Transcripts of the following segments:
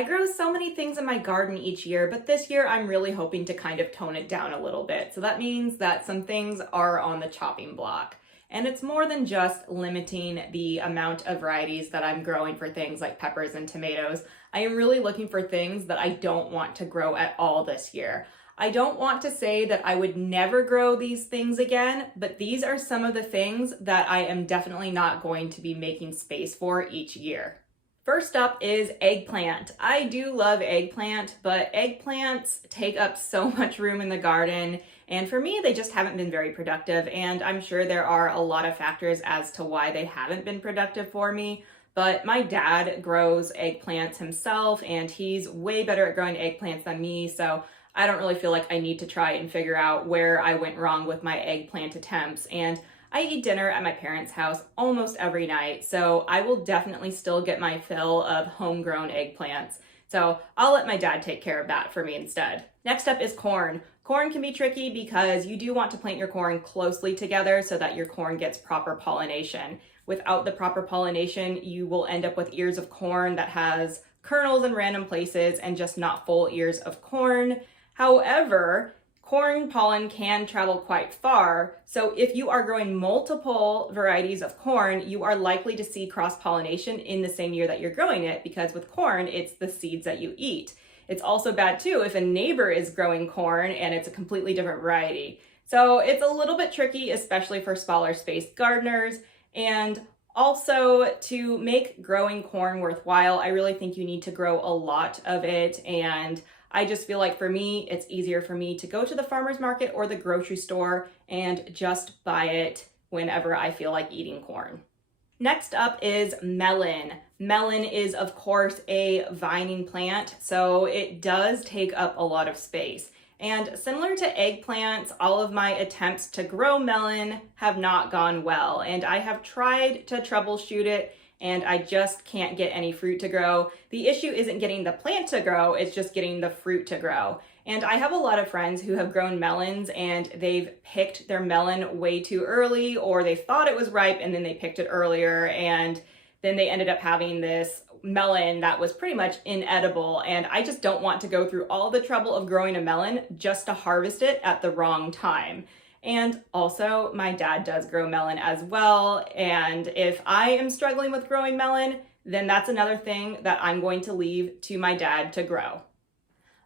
I grow so many things in my garden each year, but this year I'm really hoping to kind of tone it down a little bit. So that means that some things are on the chopping block. And it's more than just limiting the amount of varieties that I'm growing for things like peppers and tomatoes. I am really looking for things that I don't want to grow at all this year. I don't want to say that I would never grow these things again, but these are some of the things that I am definitely not going to be making space for each year. First up is eggplant. I do love eggplant, but eggplants take up so much room in the garden, and for me, they just haven't been very productive, and I'm sure there are a lot of factors as to why they haven't been productive for me, but my dad grows eggplants himself, and he's way better at growing eggplants than me, so I don't really feel like I need to try and figure out where I went wrong with my eggplant attempts. And I eat dinner at my parents' house almost every night, so I will definitely still get my fill of homegrown eggplants. So I'll let my dad take care of that for me instead. Next up is corn. Corn can be tricky because you do want to plant your corn closely together so that your corn gets proper pollination. Without the proper pollination, you will end up with ears of corn that has kernels in random places and just not full ears of corn. However, corn pollen can travel quite far, so if you are growing multiple varieties of corn, you are likely to see cross-pollination in the same year that you're growing it, because with corn, it's the seeds that you eat. It's also bad too if a neighbor is growing corn and it's a completely different variety. So it's a little bit tricky, especially for smaller spaced gardeners. And also, to make growing corn worthwhile, I really think you need to grow a lot of it, and I just feel like for me, it's easier for me to go to the farmer's market or the grocery store and just buy it whenever I feel like eating corn. Next up is melon. Melon is, of course, a vining plant, so it does take up a lot of space. And similar to eggplants, all of my attempts to grow melon have not gone well, and I have tried to troubleshoot it, and I just can't get any fruit to grow. The issue isn't getting the plant to grow, it's just getting the fruit to grow. And I have a lot of friends who have grown melons and they've picked their melon way too early, or they thought it was ripe and then they picked it earlier, and then they ended up having this melon that was pretty much inedible, and I just don't want to go through all the trouble of growing a melon just to harvest it at the wrong time. And also, my dad does grow melon as well, and if I am struggling with growing melon, then that's another thing that I'm going to leave to my dad to grow.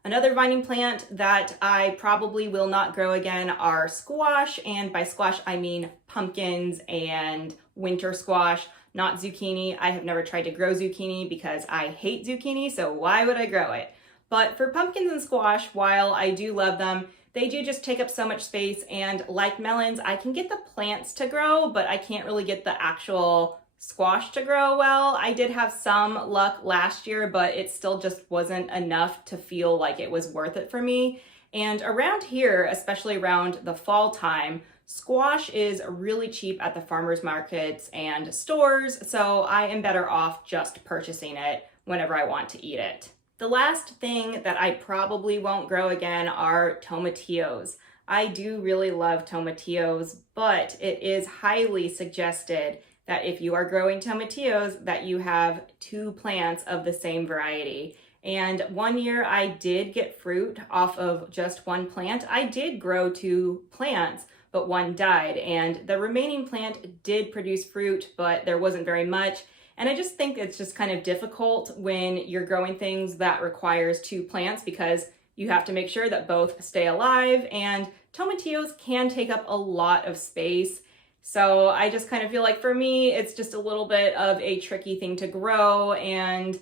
Another vining plant that I probably will not grow again are squash, and by squash I mean pumpkins and winter squash, not zucchini. I have never tried to grow zucchini because I hate zucchini, so why would I grow it? But for pumpkins and squash, while I do love them, they do just take up so much space, and like melons, I can get the plants to grow, but I can't really get the actual squash to grow well. I did have some luck last year, but it still just wasn't enough to feel like it was worth it for me. And around here, especially around the fall time, squash is really cheap at the farmers markets and stores, so I am better off just purchasing it whenever I want to eat it. The last thing that I probably won't grow again are tomatillos. I do really love tomatillos, but it is highly suggested that if you are growing tomatillos that you have 2 plants of the same variety. And one year I did get fruit off of just 1 plant. I did grow 2 plants, but 1 died, and the remaining plant did produce fruit, but there wasn't very much. And I just think it's just kind of difficult when you're growing things that requires 2 plants, because you have to make sure that both stay alive, and tomatillos can take up a lot of space. So I just kind of feel like for me, it's just a little bit of a tricky thing to grow, and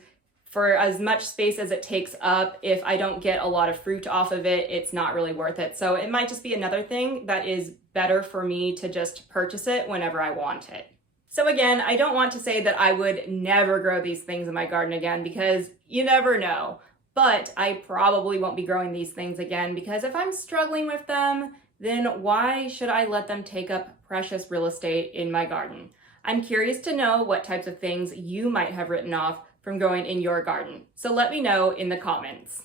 for as much space as it takes up, if I don't get a lot of fruit off of it, it's not really worth it. So it might just be another thing that is better for me to just purchase it whenever I want it. So again, I don't want to say that I would never grow these things in my garden again, because you never know. But I probably won't be growing these things again, because if I'm struggling with them, then why should I let them take up precious real estate in my garden? I'm curious to know what types of things you might have written off from growing in your garden. So let me know in the comments.